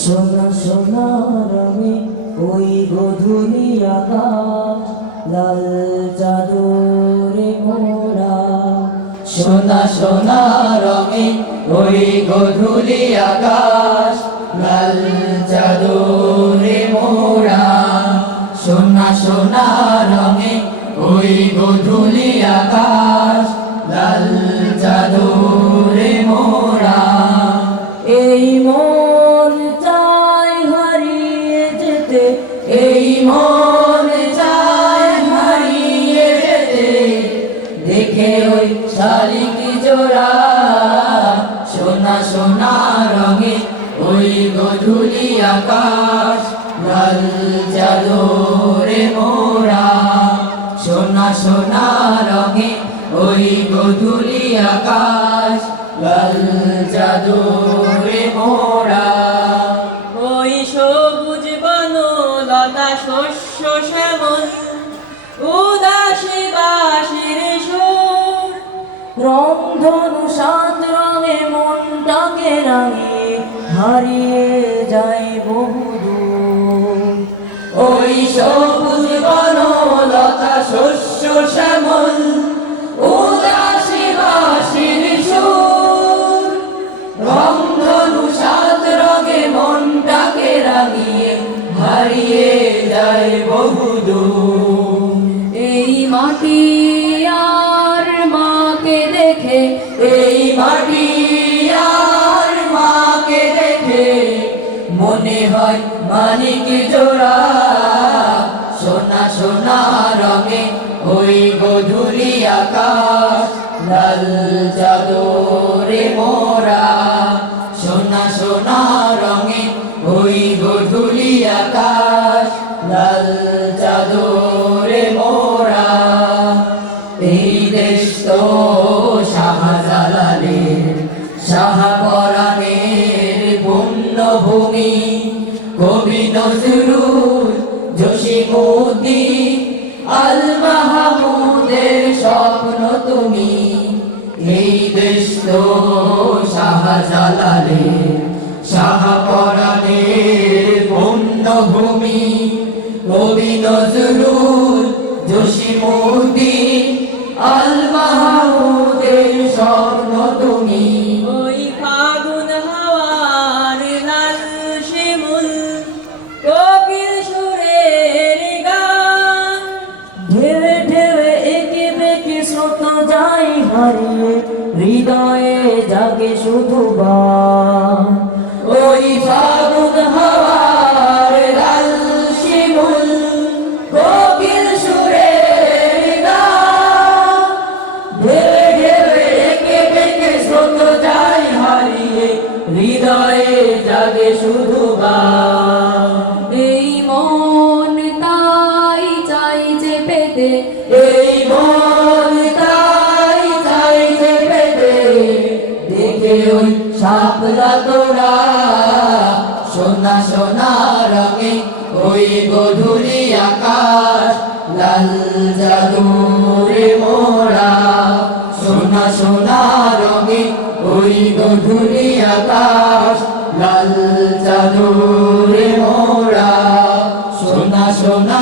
সোনা সোনা রঙে ওই গধূলি আকাশ লাল চাদরে মোড়া। সোনা সোনা রঙে ওই গধূলি আকাশ লাল চাদরে মোড়া। সোনা সোনা রঙে ওই গধূলি আকাশ লাল চাদরে মোড়া। এই মন চায় হারিয়ে যেতে, এই মন চায় হারিয়ে যেতে, দেখে ওই শালিক জোড়া। সোনা সোনা রঙে ওই গধূলি আকাশ লাল চাদরে মোড়া। সোনা সোনা রঙে ওই গধূলি আকাশ লাল চাদরে মোড়া। ওই সবুজ বনলতা শস্য শ্যামল উদাসী বাঁশির সুর। রংধনু সাত রঙে মনটাকে রাঙিয়ে হারিয়ে যায় বহুদূর। ওই সবুজ বনলতা শস্য শ্যামল উদাসী বাঁশির সুর। রংধনু সাত রঙে মনটাকে রাঙিয়ে হারিয়ে যায় বহুদূর। এই মাটি আর মাকে দেখে, এই মাটি আর মাকে দেখে মনে হয় মানিক জোড়া। সোনা সোনা রঙে ওই গধূলি আকাশ লাল চাদরে মোড়া। সোনা সোনা রঙে ওই গধূলি আকাশ লাল চাদরে মোড়া। এই দেশ তো শাহজালালের শাহপরাণের পুণ্যভূমি। কবি নজরুল জসিমউদ্দিন আল মাহমুদের স্বপ্ন তুমি। এই দেশ তো শাহজালালের শাহপরাণের পুণ্যভূমি। কবি নজরুল জসিমউদ্দিন আল মাহমুদের স্বপ্ন তুমি। ওই ফাগুন হাওয়ার লাল শিমুল কোকিল সুরের গান। ঢেবে ঢেবে একে বেঁকে স্রোত যায় হারিয়ে, হৃদয়ে জাগে শুধু গান। ওই ফাগুন হাওয়ার লাল শিমুল কোকিল সুরের গান। ঢেবে ঢেবে একে বেঁকে স্রোত যায় হারিয়ে, হৃদয়ে জাগে শুধু গান। এই মন তাই চাইছে পেতে, এই মন তাই চাইছে পেতে, দেখে ওই শাপলা তোরা। সোনা সোনা রঙে ওই গধূলি আকাশ লাল চাদরে মোড়া। সোনা সোনা রঙে ওই গধূলি আকাশ লাল চাদরে মোড়া। সোনা সোনা